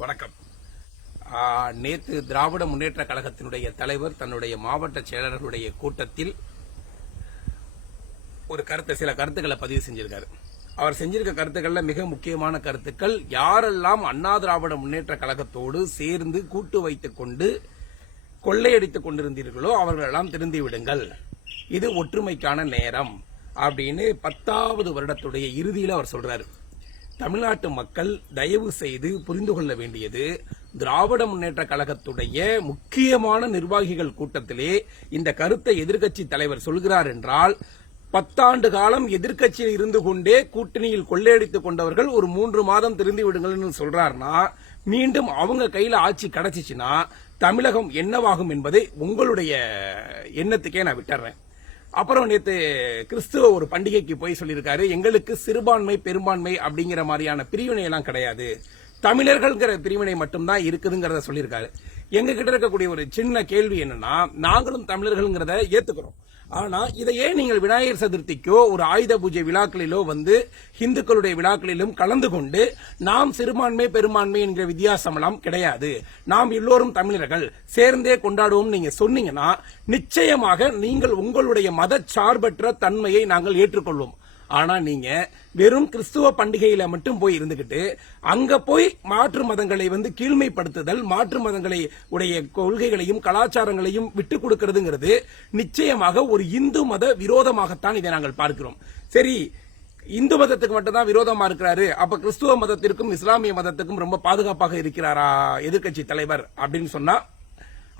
வணக்கம். நேற்று திராவிட முன்னேற்ற கழகத்தினுடைய தலைவர் தன்னுடைய மாவட்ட செயலாளர்களுடைய கூட்டத்தில் சில கருத்துக்களை பதிவு செஞ்சிருக்காரு. அவர் செஞ்சிருக்க கருத்துக்கள்ல மிக முக்கியமான கருத்துக்கள், யாரெல்லாம் அண்ணா திராவிட முன்னேற்ற கழகத்தோடு சேர்ந்து கூட்டு வைத்துக் கொண்டு கொள்ளையடித்துக் கொண்டிருந்தீர்களோ அவர்களெல்லாம் திருந்தி விடுங்கள், இது ஒற்றுமைக்கான நேரம் அப்படின்னு 10வது வருடத்துடைய இறுதியில் அவர் சொல்றாரு. தமிழ்நாட்டு மக்கள் தயவு செய்து புரிந்து கொள்ள வேண்டியது, திராவிட முன்னேற்ற கழகத்துடைய முக்கியமான நிர்வாகிகள் கூட்டத்திலே இந்த கருத்தை எதிர்க்கட்சி தலைவர் சொல்கிறார் என்றால், 10 ஆண்டு காலம் எதிர்க்கட்சியில் இருந்து கொண்டே கூட்டணியில் கொள்ளையடித்துக் கொண்டவர்கள் ஒரு 3 மாதம் திருந்தி விடுங்கள் சொல்றாருன்னா, மீண்டும் அவங்க கையில ஆட்சி கிடைச்சிச்சுன்னா தமிழகம் என்னவாகும் என்பதை உங்களுடைய எண்ணத்துக்கே நான் விட்டுறேன். அப்புறம் நேத்து கிறிஸ்துவ ஒரு பண்டிகைக்கு போய் சொல்லியிருக்காரு, எங்களுக்கு சிறுபான்மை பெரும்பான்மை அப்படிங்கிற மாதிரியான பிரிவினை எல்லாம் கிடையாது, தமிழர்கள்ங்கிற பிரிவினை மட்டும்தான் இருக்குதுங்கிறத சொல்லியிருக்காரு. எங்க கிட்ட இருக்கக்கூடிய ஒரு சின்ன கேள்வி என்னன்னா, நாங்களும் தமிழர்கள்ங்கிறத ஏத்துக்கிறோம். ஆனா இதையே நீங்கள் விநாயகர் சதுர்த்திக்கோ ஒரு ஆயுத பூஜை விழாக்களிலோ வந்து இந்துக்களுடைய விழாக்களிலும் கலந்து கொண்டு நாம் சிறுபான்மை பெரும்பான்மை என்கிற வித்தியாசம் எல்லாம் கிடையாது, நாம் எல்லோரும் தமிழர்கள் சேர்ந்தே கொண்டாடுவோம் நீங்க சொன்னீங்கன்னா நிச்சயமாக நீங்கள் உங்களுடைய மத சார்பற்ற தன்மையை நாங்கள் ஏற்றுக்கொள்வோம். ஆனா நீங்க வெறும் கிறிஸ்துவ பண்டிகையில மட்டும் போய் இருந்துகிட்டு அங்க போய் மாற்று மதங்களை வந்து கீழ்மைப்படுத்துதல், மாற்று மதங்களை உடைய கொள்கைகளையும் கலாச்சாரங்களையும் விட்டுக் கொடுக்கிறதுங்கிறது நிச்சயமாக ஒரு இந்து மத விரோதமாகத்தான் இதை நாங்கள் பார்க்கிறோம். சரி, இந்து மதத்துக்கு மட்டும்தான் விரோதமா இருக்கிறாரு, அப்ப கிறிஸ்துவ மதத்திற்கும் இஸ்லாமிய மதத்துக்கும் ரொம்ப பாதுகாப்பாக இருக்கிறாரா எதிர்க்கட்சி தலைவர் அப்படின்னு சொன்னா,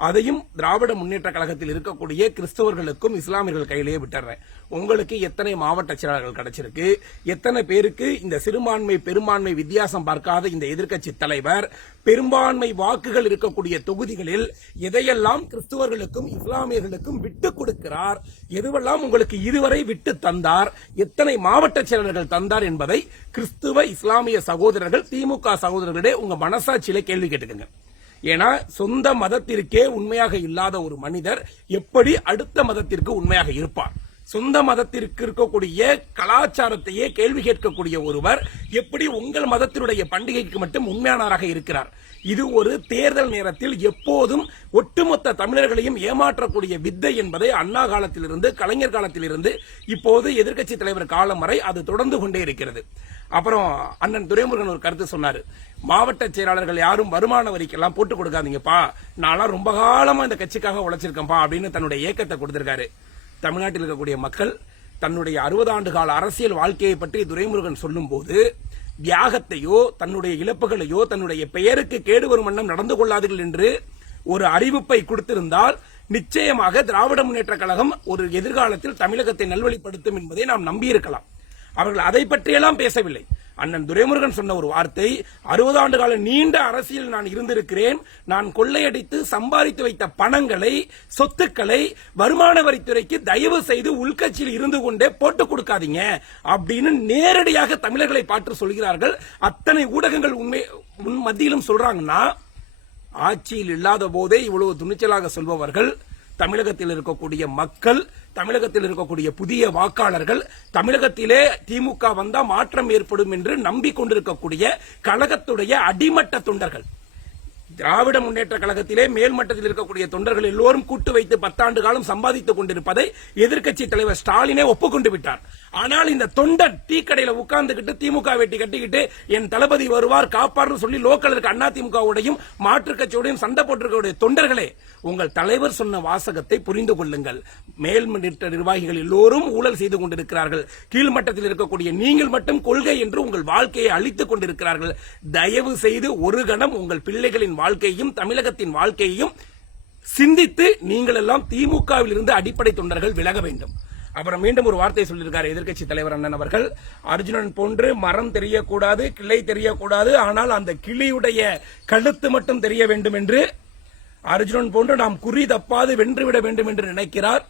அதையும் திராவிட முன்னேற்ற கழகத்தில் இருக்கக்கூடிய கிறிஸ்தவர்களுக்கும் இஸ்லாமியர்கள் கையிலேயே விட்டுறேன். உங்களுக்கு எத்தனை மாவட்ட செயலாளர்கள் கிடைச்சிருக்கு, எத்தனை பேருக்கு இந்த சிறுபான்மை பெரும்பான்மை வித்தியாசம் பார்க்காத இந்த எதிர்க்கட்சி தலைவர் பெரும்பான்மை வாக்குகள் இருக்கக்கூடிய தொகுதிகளில் எதையெல்லாம் கிறிஸ்தவர்களுக்கும் இஸ்லாமியர்களுக்கும் விட்டுக் கொடுக்கிறார், எதுவெல்லாம் உங்களுக்கு இதுவரை விட்டு தந்தார், எத்தனை மாவட்ட செயலாளர்கள் தந்தார் என்பதை கிறிஸ்துவ இஸ்லாமிய சகோதரர்கள் திமுக சகோதரர்களே உங்க மனசாட்சியில கேள்வி கேட்டுக்கங்க. ஏன்னா சொந்த மதத்திற்கே உண்மையாக இல்லாத ஒரு மனிதர் எப்படி அடுத்த மதத்திற்கு உண்மையாக இருப்பார்? சொந்த மதத்திற்கு இருக்கக்கூடிய கலாச்சாரத்தையே கேள்வி கேட்கக்கூடிய ஒருவர் எப்படி உங்கள் மதத்தினுடைய பண்டிகைக்கு மட்டும் உண்மையானவராக இருக்கிறார்? இது ஒரு தேர்தல் நேரத்தில் எப்போதும் ஒட்டுமொத்த தமிழர்களையும் ஏமாற்றக்கூடிய வித்தை என்பதை அண்ணா காலத்திலிருந்து கலைஞர் காலத்திலிருந்து இப்போது எதிர்க்கட்சி தலைவர் காலம் வரை அது தொடர்ந்து கொண்டே இருக்கிறது. அப்புறம் அண்ணன் துரைமுருகன் ஒரு கருத்து சொன்னாரு, மாவட்ட செயலாளர்கள் யாரும் வருமான வரிக்கெல்லாம் போட்டு கொடுக்காதீங்கப்பா, நான் ரொம்ப காலமா இந்த கட்சிக்காக உழைச்சிருக்கேன்ப்பா அப்படின்னு தன்னுடைய ஏக்கத்தை கொடுத்திருக்காரு. தமிழ்நாட்டில் இருக்கக்கூடிய மக்கள் தன்னுடைய 60 ஆண்டு கால அரசியல் வாழ்க்கையை பற்றி துரைமுருகன் சொல்லும் போது தியாகத்தையோ தன்னுடைய இழப்புகளையோ தன்னுடைய பெயருக்கு கேடு வரும் வண்ணம் நடந்து கொள்ளாதீர்கள் என்று ஒரு அறிவிப்பை கொடுத்திருந்தால் நிச்சயமாக திராவிட முன்னேற்ற கழகம் ஒரு எதிர்காலத்தில் தமிழகத்தை நல்வழிப்படுத்தும் என்பதை நாம் நம்பியிருக்கலாம். அவர்கள் அதை பற்றியெல்லாம் பேசவில்லை. அண்ணன் துரைமுருகன் சொன்ன ஒரு வார்த்தை, 60 ஆண்டு கால நீண்ட அரசியல் நான் இருந்திருக்கிறேன், நான் கொள்ளையடித்து சம்பாதித்து வைத்த பணங்களை சொத்துக்களை வருமான வரித்துறைக்கு தயவு செய்து உள்கட்சியில் இருந்து கொண்டே போட்டுக் கொடுக்காதீங்க அப்படின்னு நேரடியாக தமிழர்களை பார்த்து சொல்கிறார்கள். அத்தனை ஊடகங்கள் உண்மை மத்தியிலும் சொல்றாங்கன்னா, ஆட்சியில் இல்லாத போதே இவ்வளவு துணிச்சலாக சொல்பவர்கள் தமிழகத்தில் இருக்கக்கூடிய மக்கள், தமிழகத்தில் இருக்கக்கூடிய புதிய வாக்காளர்கள், தமிழகத்திலே திமுக வந்தா மாற்றம் ஏற்படும் என்று நம்பிக்கொண்டிருக்கக்கூடிய கழகத்துடைய அடிமட்ட தொண்டர்கள், திராவிட முன்னேற்ற கழகத்திலே மேல்மட்டத்தில் இருக்கக்கூடிய தொண்டர்கள் எல்லோரும் கூட்டு வைத்து 10 ஆண்டு காலம் சம்பாதித்துக் கொண்டிருப்பதை எதிர்க்கட்சி தலைவர் ஸ்டாலினே ஒப்புக்கொண்டு விட்டார். ஆனால் இந்த தொண்டன் டீ கடையில உட்கார்ந்துகிட்டு திமுக வேட்டி கட்டிக்கிட்டு என் தளபதி வருவார் காப்பார்னு சொல்லி லோக்கல் இருக்க அண்ணா திமுகவுடையும் மாற்றுக் கட்சியோடையும் சண்டை போட்டிருக்கக்கூடிய தொண்டர்களே, உங்கள் தலைவர் சொன்ன வாசகத்தை புரிந்து கொள்ளுங்கள். மேல்மட்ட நிர்வாகிகள் எல்லோரும் ஊழல் செய்து கொண்டிருக்கிறார்கள், கீழ்மட்டத்தில் இருக்கக்கூடிய நீங்கள் மட்டும் கொள்கை என்று உங்கள் வாழ்க்கையை அழித்துக் கொண்டிருக்கிறார்கள். தயவு செய்து ஒரு கணம் உங்கள் பிள்ளைகளின் வாழ்க்கையையும் தமிழகத்தின் வாழ்க்கையையும் சிந்தித்து நீங்கள் எல்லாம் திமுகவில் இருந்து அடிப்படை தொண்டர்கள் விலக வேண்டும். அப்புறம் மீண்டும் ஒரு வார்த்தை சொல்லியிருக்காரு எதிர்க்கட்சி தலைவர் அண்ணன் அவர்கள், அர்ஜுனன் போன்று மரம் தெரியக்கூடாது, கிளை தெரியக்கூடாது, ஆனால் அந்த கிளியுடைய கழுத்து மட்டும் தெரிய வேண்டும் என்று, அர்ஜுனன் போன்று நாம் குறி தப்பாது வென்றுவிட வேண்டும் என்று நினைக்கிறார்.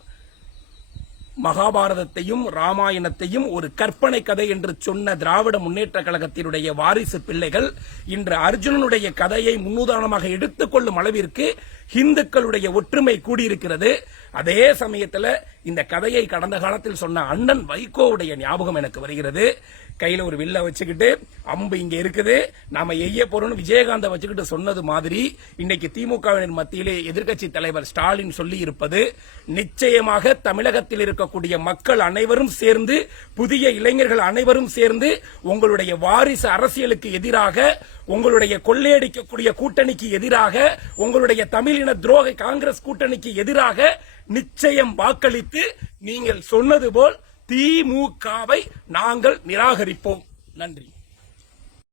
மகாபாரதத்தையும் ராமாயணத்தையும் ஒரு கற்பனை கதை என்று சொன்ன திராவிட முன்னேற்ற கழகத்தினுடைய வாரிசு பிள்ளைகள் இன்று அர்ஜுனனுடைய கதையை முன்னுதாரணமாக எடுத்துக்கொள்ளும் அளவிற்கு இந்துக்களுடைய ஒற்றுமை கூடியிருக்கிறது. அதே சமயத்தில் இந்த கதையை கடந்த காலத்தில் சொன்ன அண்ணன் வைகோவுடைய ஞாபகம் எனக்கு வருகிறது. கையில ஒரு வில்ல வச்சுக்கிட்டு அம்பு இங்க இருக்குது, நாம எய்ய போறோம்னு விஜயகாந்தை வச்சுக்கிட்டு சொன்னது மாதிரி இன்னைக்கு திமுகவினர் மத்தியிலே எதிர்க்கட்சி தலைவர் ஸ்டாலின் சொல்லி இருப்பது நிச்சயமாக தமிழகத்தில் இருக்கக்கூடிய மக்கள் அனைவரும் சேர்ந்து, புதிய இளைஞர்கள் அனைவரும் சேர்ந்து உங்களுடைய வாரிசு அரசியலுக்கு எதிராக, உங்களுடைய கொள்ளையடிக்கக்கூடிய கூட்டணிக்கு எதிராக, உங்களுடைய தமிழின துரோக காங்கிரஸ் கூட்டணிக்கு எதிராக நிச்சயம் வாக்களித்து நீங்கள் சொன்னது போல் திமுகவை நாங்கள் நிராகரிப்போம். நன்றி.